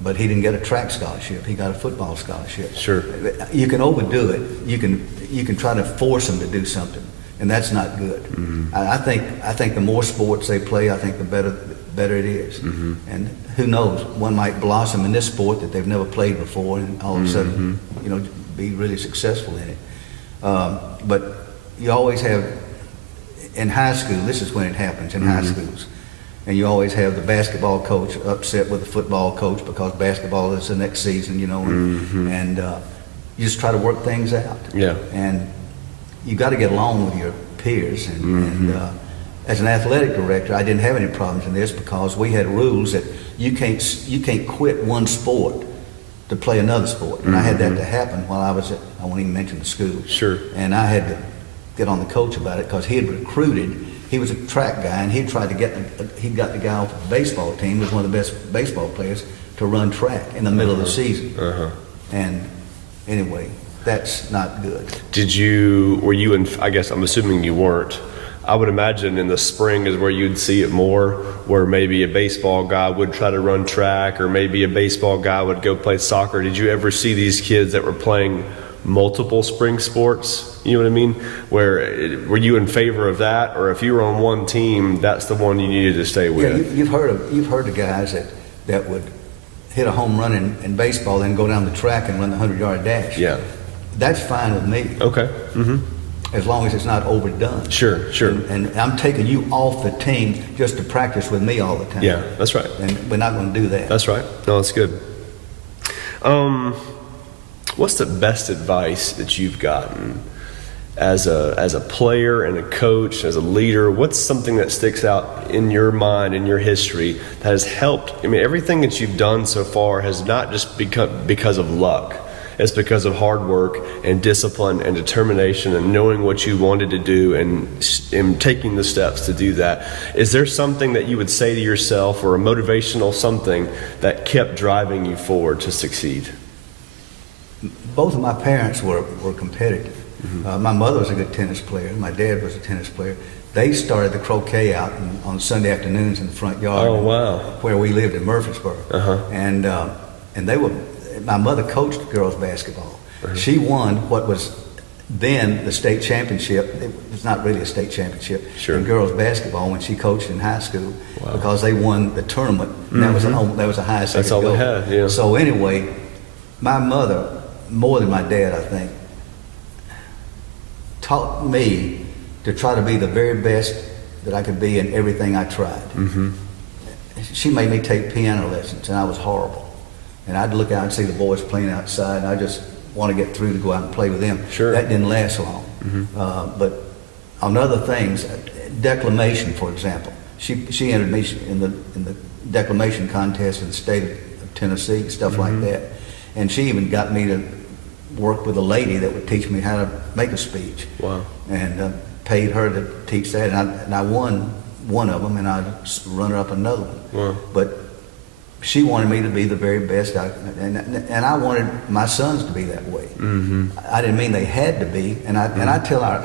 But he didn't get a track scholarship. He got a football scholarship. Sure. You can overdo it. You can try to force them to do something, and that's not good. Mm-hmm. I think the more sports they play, I think the better it is. Mm-hmm. And who knows, one might blossom in this sport that they've never played before, and all of a sudden, be really successful in it. But you always have, in high school, this is when it happens in high schools, and you always have the basketball coach upset with the football coach because basketball is the next season, and you just try to work things out. Yeah. And you got to get along with your peers. And as an athletic director, I didn't have any problems in this, because we had rules that you can't quit one sport to play another sport. And I had that to happen while I was at, I won't even mention the school. Sure. And I had to get on the coach about it, because he had recruited, he was a track guy, and he got the guy off the baseball team, who was one of the best baseball players, to run track in the middle of the season. And anyway, that's not good. Were you in, I guess I'm assuming you weren't, I would imagine in the spring is where you'd see it more, where maybe a baseball guy would try to run track, or maybe a baseball guy would go play soccer. Did you ever see these kids that were playing multiple spring sports? You know what I mean? Were you in favor of that, or if you were on one team, that's the one you needed to stay with? Yeah, you've heard of guys that would hit a home run in baseball, then go down the track and run the 100-yard dash. Yeah. That's fine with me. Okay. Mm-hmm. As long as it's not overdone. Sure. And I'm taking you off the team just to practice with me all the time. Yeah, that's right. And we're not going to do that. That's right. No, that's good. What's the best advice that you've gotten as a player and a coach, as a leader? What's something that sticks out in your mind, in your history, that has helped? I mean, everything that you've done so far has not just become because of luck. It's because of hard work and discipline and determination and knowing what you wanted to do and taking the steps to do that. Is there something that you would say to yourself, or a motivational something that kept driving you forward to succeed? Both of my parents were competitive. Mm-hmm. My mother was a good tennis player. My dad was a tennis player. They started the croquet out on Sunday afternoons in the front yard. Oh, wow. Where we lived in Murfreesboro. Uh-huh. And they were. My mother coached girls basketball. Uh-huh. She won what was then the state championship. It was not really a state championship in girls basketball when she coached in high school. Wow. Because they won the tournament. And mm-hmm. that was the highest. That's all they had. Yeah. So anyway, my mother, more than my dad, I think, taught me to try to be the very best that I could be in everything I tried. Mm-hmm. She made me take piano lessons, and I was horrible. And I'd look out and see the boys playing outside, and I just want to get through to go out and play with them. Sure. That didn't last long. Mm-hmm. But on other things, declamation, for example, she entered me in the declamation contest in the state of Tennessee, stuff mm-hmm. like that. And she even got me to work with a lady that would teach me how to make a speech. Wow. And paid her to teach that, and I won one of them, and I runner up another one. Wow. But she wanted me to be the very best, and I wanted my sons to be that way. Mm-hmm. I didn't mean they had to be, and I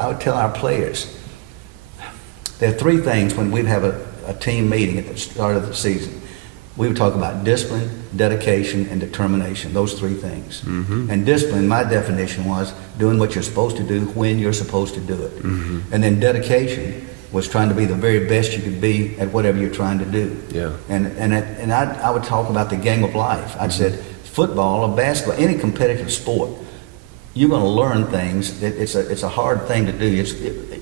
would tell our players, there are three things when we'd have a team meeting at the start of the season. We would talk about discipline, dedication, and determination, those three things. Mm-hmm. And discipline, my definition was doing what you're supposed to do when you're supposed to do it. Mm-hmm. And then dedication was trying to be the very best you could be at whatever you're trying to do. Yeah. And I would talk about the game of life. I'd mm-hmm. said football or basketball, any competitive sport, you're going to learn things. It's a hard thing to do.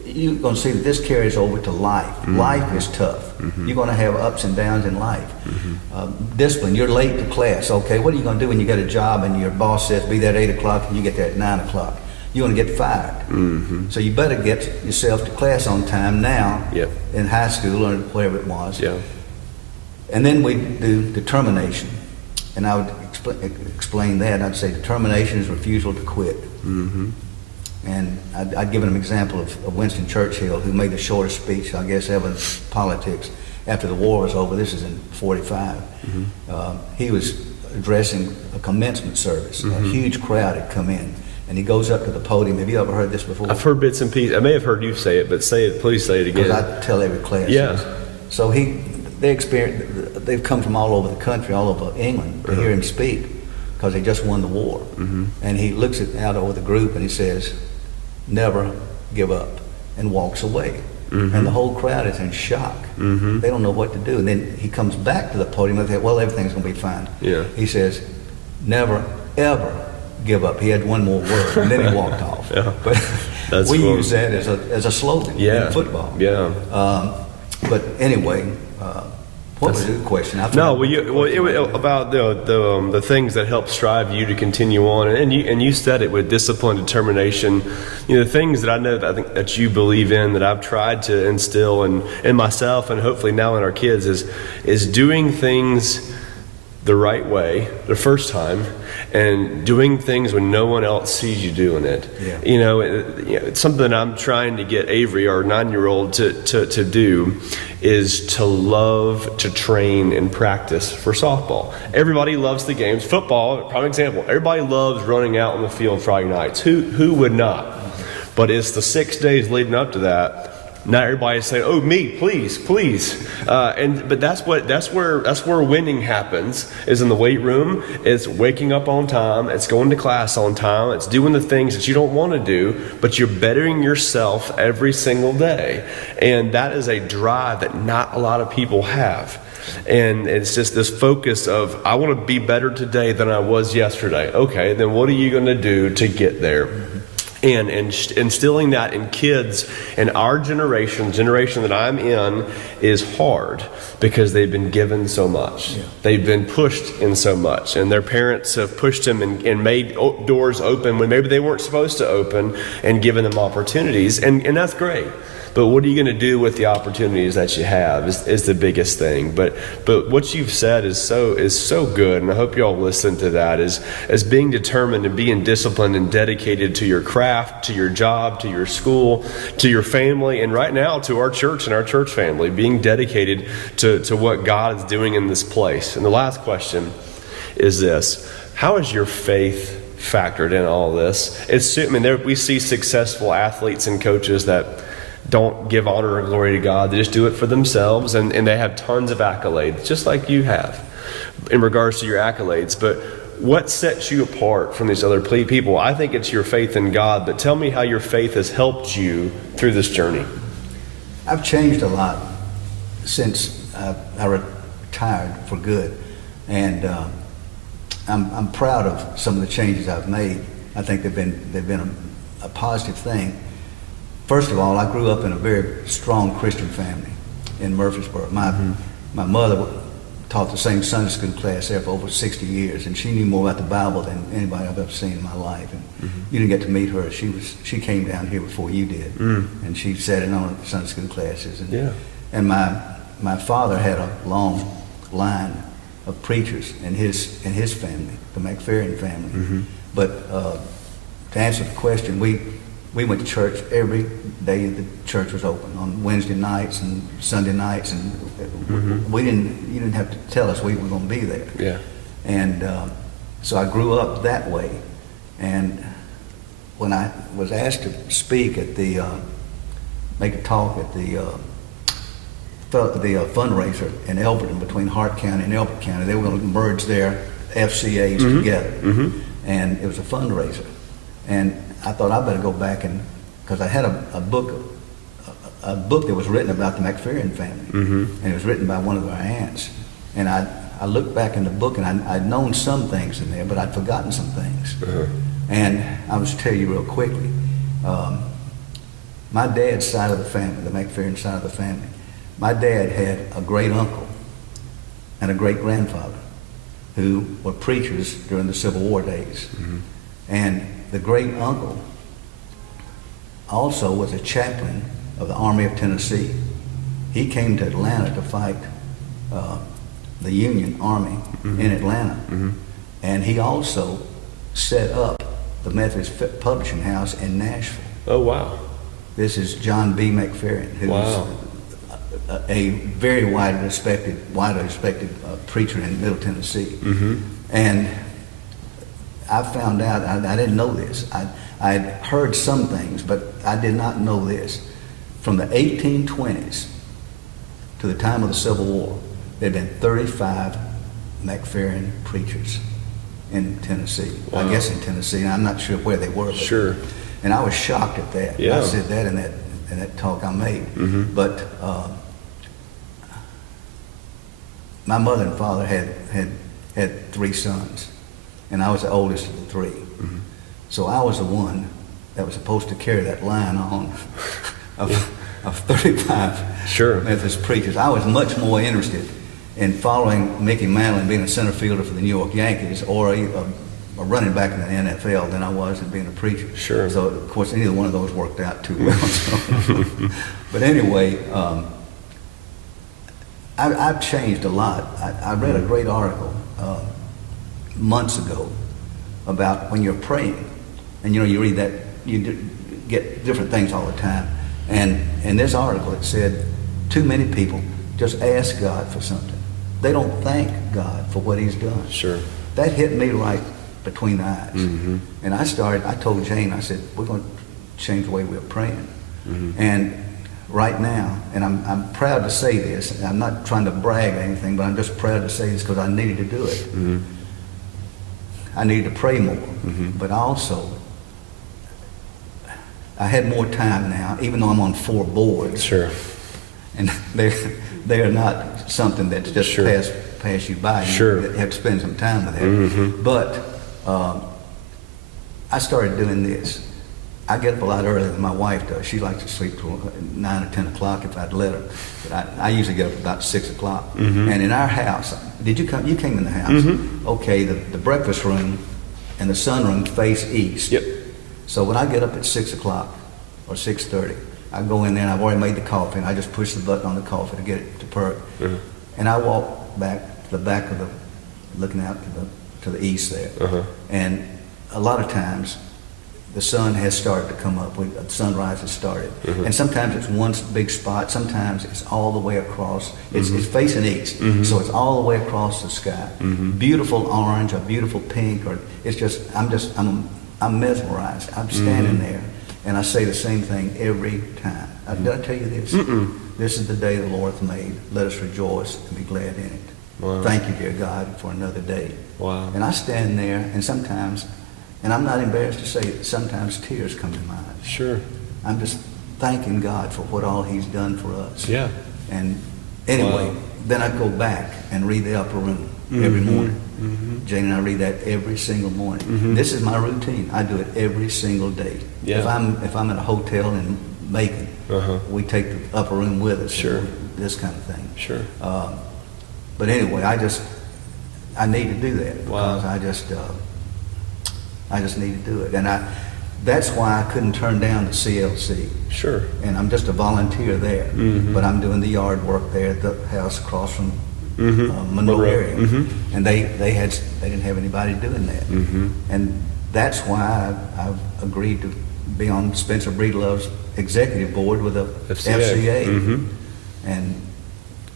You're going to see that this carries over to life. Mm-hmm. Life is tough. Mm-hmm. You're going to have ups and downs in life. Mm-hmm. Discipline, you're late to class. Okay, what are you going to do when you get a job and your boss says be there at 8 o'clock and you get there at 9 o'clock? You're going to get fired. Mm-hmm. So you better get yourself to class on time now. Yep. In high school or whatever it was. Yeah. And then we do determination. And I would explain that. I'd say determination is refusal to quit. Mm-hmm. And I'd given an example of Winston Churchill, who made the shortest speech, I guess, ever in politics after the war was over. This is in 45. Mm-hmm. He was addressing a commencement service. Mm-hmm. A huge crowd had come in. And he goes up to the podium. Have you ever heard this before? I've heard bits and pieces. I may have heard you say it, but please say it again. Because I tell every class. Yeah. So they've come from all over the country, all over England, to hear him speak, because they just won the war. Mm-hmm. And he looks out over the group and he says, "Never give up," and walks away. Mm-hmm. And the whole crowd is in shock. Mm-hmm. They don't know what to do. And then he comes back to the podium and says, "Well, everything's going to be fine." Yeah. He says, "Never, ever give up." He had one more word, and then he walked off. Yeah. But we use that as a slogan in football. Yeah. But anyway, what was the question? About the things that help strive you to continue on, and you said it with discipline, determination. The things that I know that I think that you believe in, that I've tried to instill in myself, and hopefully now in our kids, is doing things the right way the first time, and doing things when no one else sees you doing it. Yeah. It's something that I'm trying to get Avery, our 9-year-old, to do, is to love to train and practice for softball. Everybody loves the games. Football, prime example. Everybody loves running out on the field Friday nights. Who would not? But it's the 6 days leading up to that not everybody's saying, "Oh, me, please, please." But that's where winning happens. Is in the weight room. It's waking up on time. It's going to class on time. It's doing the things that you don't want to do, but you're bettering yourself every single day. And that is a drive that not a lot of people have. And it's just this focus of, I want to be better today than I was yesterday. Okay, then what are you going to do to get there? And instilling that in kids in our generation that I'm in, is hard because they've been given so much. Yeah. They've been pushed in so much, and their parents have pushed them and made doors open when maybe they weren't supposed to open, and given them opportunities, and that's great. But what are you going to do with the opportunities that you have is the biggest thing. But what you've said is so good, and I hope you all listen to that, as being determined and being disciplined and dedicated to your craft, to your job, to your school, to your family, and right now to our church and our church family, being dedicated to what God is doing in this place. And the last question is this: how is your faith factored in all this? We see successful athletes and coaches that don't give honor and glory to God. They just do it for themselves, and they have tons of accolades, just like you have in regards to your accolades. But what sets you apart from these other people? I think it's your faith in God, but tell me how your faith has helped you through this journey. I've changed a lot since I retired for good, and I'm proud of some of the changes I've made. I think they've been a positive thing. First of all, I grew up in a very strong Christian family in Murfreesboro. My mother taught the same Sunday school class there for over 60 years, and she knew more about the Bible than anybody I've ever seen in my life. And you didn't get to meet her. She came down here before you did, and she sat in on the Sunday school classes. And my father had a long line of preachers in his family, the McFerrin family. But to answer the question, we went to church every day the church was open, on Wednesday nights and Sunday nights, and you didn't have to tell us we were going to be there. Yeah. And so I grew up that way. And when I was asked to speak at make a talk at the fundraiser in Elberton, between Hart County and Elbert County, they were going to merge their FCAs together. And it was a fundraiser. And I thought I better go back, because I had a book that was written about the McFerrin family, and it was written by one of our aunts. And I looked back in the book, and I'd known some things in there, but I'd forgotten some things. And I was tell you real quickly, my dad's side of the family, the McFerrin side of the family, my dad had a great uncle and a great grandfather who were preachers during the Civil War days. And the great uncle also was a chaplain of the Army of Tennessee. He came to Atlanta to fight the Union Army in Atlanta. And he also set up the Methodist publishing house in Nashville. Oh, wow. This is John B. McFerrin, who was a very widely respected preacher in Middle Tennessee. And I found out, I didn't know this. I'd heard some things, but I did not know this. From the 1820s to the time of the Civil War, there had been 35 McFerrin preachers in Tennessee. Wow. I guess in Tennessee, and I'm not sure where they were. Sure. And I was shocked at that. Yeah. I said that in that talk I made. But my mother and father had 3 sons, and I was the oldest of the 3. So I was the one that was supposed to carry that line on of 35 Methodist preachers. I was much more interested in following Mickey Mantle and being a center fielder for the New York Yankees, or a running back in the NFL, than I was in being a preacher. Sure. So of course neither one of those worked out too well. So. But anyway, I've changed a lot. I read a great article months ago about when you're praying, and you read that, you get different things all the time. And in this article it said, too many people just ask God for something. They don't thank God for what He's done. Sure. That hit me right between the eyes. And I told Jane, I said, we're going to change the way we're praying. And right now, and I'm proud to say this, and I'm not trying to brag or anything, but I'm just proud to say this because I needed to do it. Mm-hmm. I needed to pray more, but also I had more time now, even though I'm on 4 boards. Sure. And they are not something that's just pass you by. Sure. You have to spend some time with that. Mm-hmm. But I started doing this. I get up a lot earlier than my wife does. She likes to sleep till 9 or 10 o'clock if I'd let her. But I usually get up about 6 o'clock. Mm-hmm. And in our house, did you come? You came in the house. Mm-hmm. Okay, the breakfast room and the sunroom face east. Yep. So when I get up at 6 o'clock or 6:30, I go in there and I've already made the coffee and I just push the button on the coffee to get it to perk. Mm-hmm. And I walk back to the back of looking out to the east there. Uh-huh. And a lot of times the sun has started to come up. The sunrise has started. Mm-hmm. And sometimes it's one big spot. Sometimes it's all the way across. It's facing east. Mm-hmm. So it's all the way across the sky. Mm-hmm. Beautiful orange or beautiful pink, or it's just, I'm mesmerized. I'm standing there and I say the same thing every time. Did I tell you this? This is the day the Lord hath made. Let us rejoice and be glad in it. Wow. Thank you, dear God, for another day. Wow. And I stand there, and sometimes, and I'm not embarrassed to say it, sometimes tears come to my eyes. Sure. I'm just thanking God for what all He's done for us. Yeah. And anyway, Wow. then I go back and read the upper room every morning. Mm-hmm. Jane and I read that every single morning. Mhm. This is my routine. I do it every single day. Yeah. If I'm at a hotel in Macon, Uh-huh. we take the upper room with us. Sure. This kind of thing. Sure. But anyway, I need to do that Wow. because I just need to do it, and that's why I couldn't turn down the CLC. Sure. And I'm just a volunteer there, Mhm. but I'm doing the yard work there at the house across from Monroe Monroe. area, Mhm. and they didn't have anybody doing that, Mm-hmm. and that's why I've agreed to be on Spencer Breedlove's executive board with the FCA, Mm-hmm. and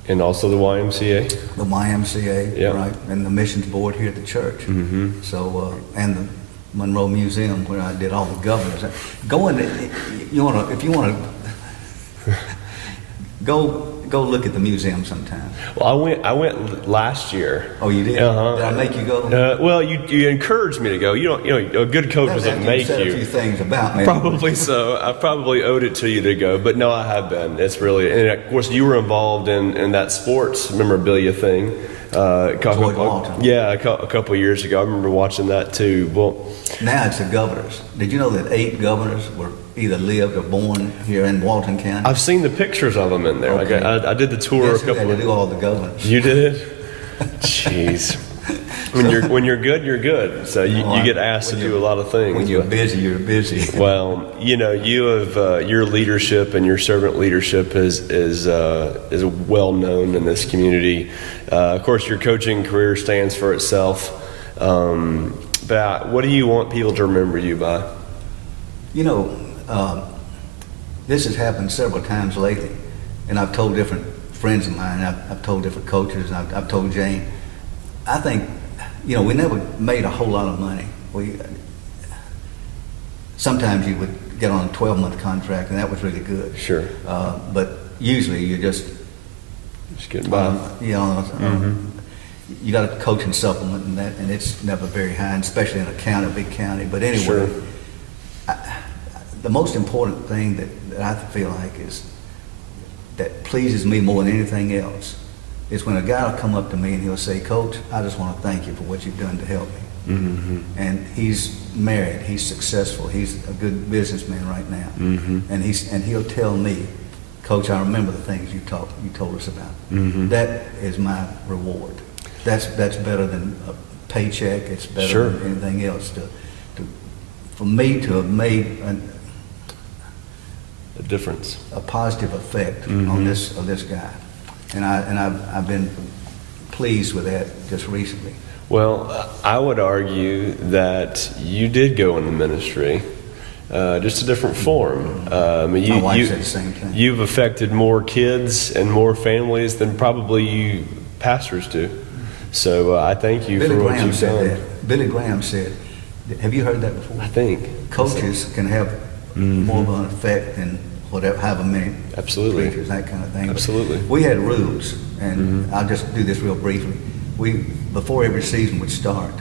And also the YMCA. the YMCA, Yeah. right, and the missions board here at the church. Mm-hmm. So, and the Monroe Museum where I did all the governors. If you wanna, go look at the museum sometime. Well, I went last year. Oh, you did? Uh-huh. Did I make you go? Well, you encouraged me to go. A good coach doesn't make said a few you. things about me. Probably so. I probably owed it to you to go, but no, I have been. It's really, and of course, you were involved in that sports memorabilia thing. Floyd Walton. Yeah, a couple of years ago. I remember watching that too. Well, Now it's the governors. Did you know that 8 governors were either lived or born here in Walton County? I've seen the pictures of them in there. Okay. I did the tour Guess a who had couple to do of. all the governors? You did? Jeez. When you're good, you're good. So you get asked to do a lot of things. When you're busy, you're busy. Well, you have your leadership and your servant leadership is well known in this community. Of course, your coaching career stands for itself. But what do you want people to remember you by? This has happened several times lately, and I've told different friends of mine, I've told different coaches, and I've told Jane. I think, we never made a whole lot of money. Sometimes you would get on a 12-month contract, and that was really good. Sure. But usually you just getting by. You got a coaching supplement, and it's never very high, and especially in a big county. But anyway, Sure. The most important thing that I feel like is that pleases me more than anything else is when a guy will come up to me and he'll say, "Coach, I just want to thank you for what you've done to help me." Mm-hmm. And he's married, he's successful, he's a good businessman right now, and he'll tell me, "Coach, I remember the things you told us about." Mm-hmm. That is my reward. That's better than a paycheck. It's better Sure. than anything else. For me to have made The difference. a positive effect on this guy, and I've been pleased with that just recently. Well, I would argue that you did go in the ministry, just a different form. My wife said the same thing. You've affected more kids and more families than probably you pastors do. So I thank you Billy for what Graham you've said done. that. Billy Graham said, have you heard that before? I think. Coaches can have more of an effect than whatever, however many Absolutely. preachers, that kind of thing. Absolutely. But we had rules, and I'll just do this real briefly. Before every season would start,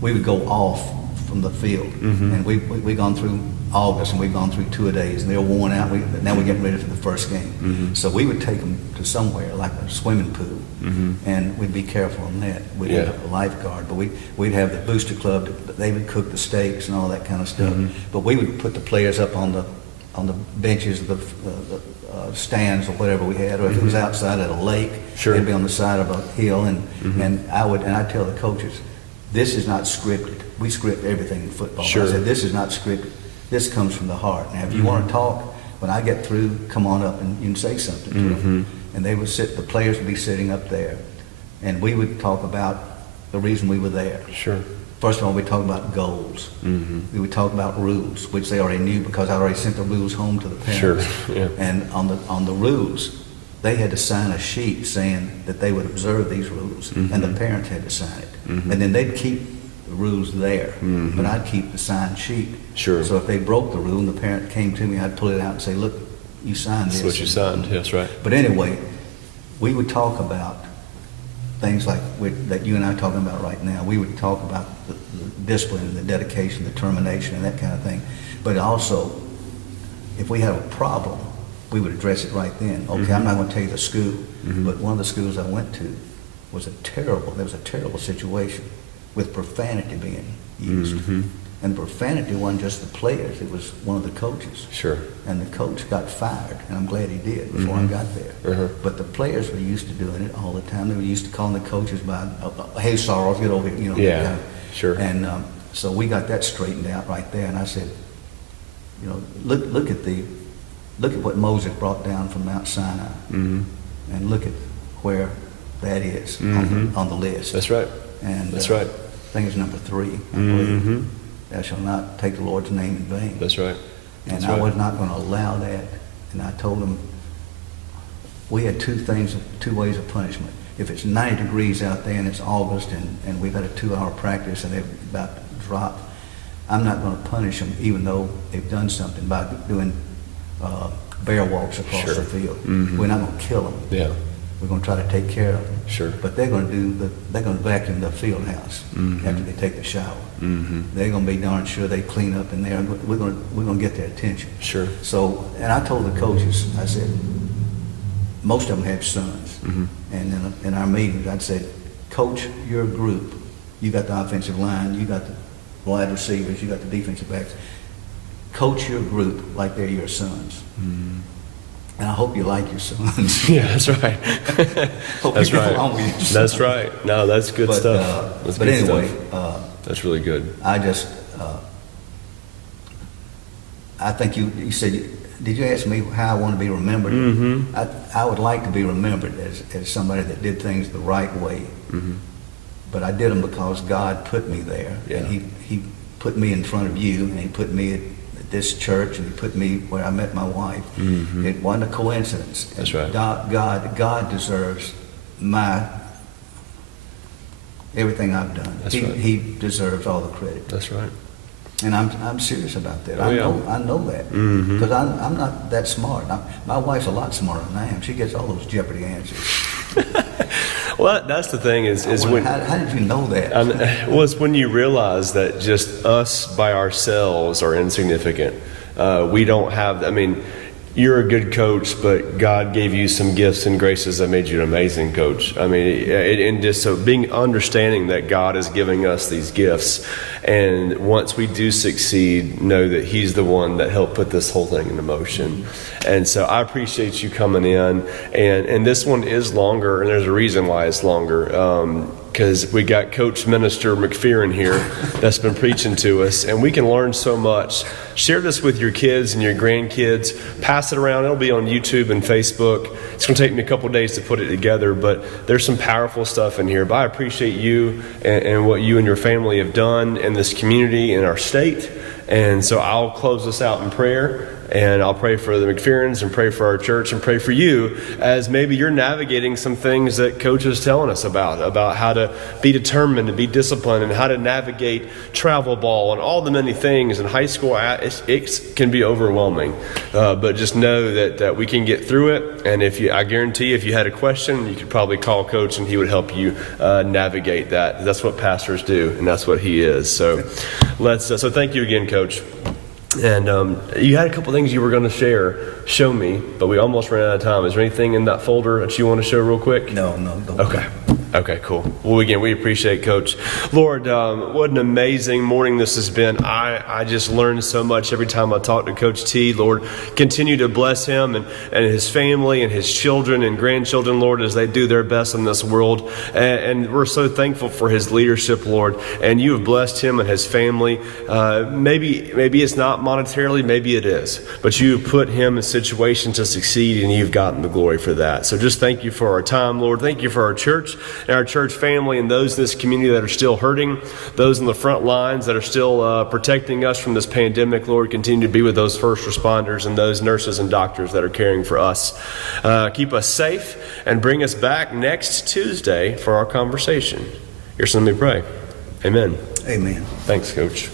we would go off from the field, and we've gone through August, and we've gone through 2-a-days, and they're worn out. Now we're getting ready for the first game. So we would take them to somewhere like a swimming pool, and we'd be careful on that. We'd have a lifeguard, but we'd have the booster club. They would cook the steaks and all that kind of stuff. But we would put the players up on the benches, the stands or whatever we had, or if it was outside at a lake, it'd be on the side of a hill, and I'd tell the coaches, this is not scripted. We script everything in football. I said, this is not scripted. This comes from the heart. Now, if you want to talk, when I get through, come on up and you can say something to them. And they would the players would be sitting up there, and we would talk about the reason we were there. First of all, we talk about goals. We would talk about rules, which they already knew because I already sent the rules home to the parents. And on the rules, they had to sign a sheet saying that they would observe these rules, and the parents had to sign it. And then they'd keep the rules there, but I'd keep the signed sheet. So if they broke the rule and the parent came to me, I'd pull it out and say, look, you signed this. That's what you signed, that's right. But anyway, we would talk about things like that you and I are talking about right now. We would talk about the discipline and the dedication, the determination, and that kind of thing. But also, if we had a problem, we would address it right then. Okay, I'm not going to tell you the school, but one of the schools I went to was there was a terrible situation with profanity being used. And the profanity wasn't just the players, it was one of the coaches. And the coach got fired, and I'm glad he did before I got there. But the players were used to doing it all the time. They were used to calling the coaches by, hey, Sorrells, get over here, And so we got that straightened out right there, and I said, look at what Moses brought down from Mount Sinai, and look at where that is on the list. That's right. And that's right. I think it's number 3, I believe. Thou shalt not take the Lord's name in vain. That's right. And I was not going to allow that. And I told them we had two ways of punishment. If it's 90 degrees out there and it's August and we've had a 2-hour practice and they're about to drop, I'm not going to punish them even though they've done something by doing bear walks across the field. We're not going to kill them. We're going to try to take care of them. But they're going to vacuum the field house after they take the shower. They're going to be darn sure they clean up in there. We're going to get their attention. So, and I told the coaches, I said, most of them have sons. And in our meetings, I'd say, coach your group. You got the offensive line, you got the wide receivers, you got the defensive backs. Coach your group like they're your sons. And I hope you like your sons. That's right. That's right. That's right. No, that's good stuff. But anyway, that's really good. I just, I think you said, did you ask me how I want to be remembered? I would like to be remembered as somebody that did things the right way. But I did them because God put me there. And he put me in front of you, and he put me at this church, and he put me where I met my wife. It wasn't a coincidence. That's right. God deserves everything I've done. That's right. He deserves all the credit. That's right. And I'm serious about that. Oh, I know that because I'm not that smart. My wife's a lot smarter than I am. She gets all those Jeopardy answers. Well, that's the thing is when. How did you know that? Well, it's when you realize that just us by ourselves are insignificant. We don't have. I mean, you're a good coach, but God gave you some gifts and graces that made you an amazing coach. I mean, and just so understanding that God is giving us these gifts, and once we do succeed, know that He's the one that helped put this whole thing into motion. And so I appreciate you coming in, and this one is longer, and there's a reason why it's longer. Because we got Coach Minister McFerrin here that's been preaching to us, and we can learn so much. Share this with your kids and your grandkids. Pass it around. It'll be on YouTube and Facebook. It's going to take me a couple days to put it together, but there's some powerful stuff in here. But I appreciate you and what you and your family have done in this community, in our state, And so I'll close this out in prayer, and I'll pray for the McFerrins and pray for our church and pray for you as maybe you're navigating some things that Coach is telling us about how to be determined and be disciplined and how to navigate travel ball and all the many things in high school. It can be overwhelming, but just know that we can get through it. And I guarantee if you had a question, you could probably call Coach and he would help you navigate that. That's what pastors do, and that's what he is. So so thank you again, Coach. And you had a couple things you were going to show me, but we almost ran out of time. Is there anything in that folder that you want to show real quick? No. Okay, cool. Well, again, we appreciate Coach. Lord, what an amazing morning this has been. I just learned so much every time I talk to Coach T. Lord, continue to bless him and his family and his children and grandchildren, Lord, as they do their best in this world. And we're so thankful for his leadership, Lord. And you have blessed him and his family. Maybe it's not monetarily, maybe it is. But you have put him in a situation to succeed, and you've gotten the glory for that. So just thank you for our time, Lord. Thank you for our church and our church family and those in this community that are still hurting, those in the front lines that are still protecting us from this pandemic. Lord, continue to be with those first responders and those nurses and doctors that are caring for us. Keep us safe and bring us back next Tuesday for our conversation. Here's something we pray. Amen. Amen. Thanks, Coach.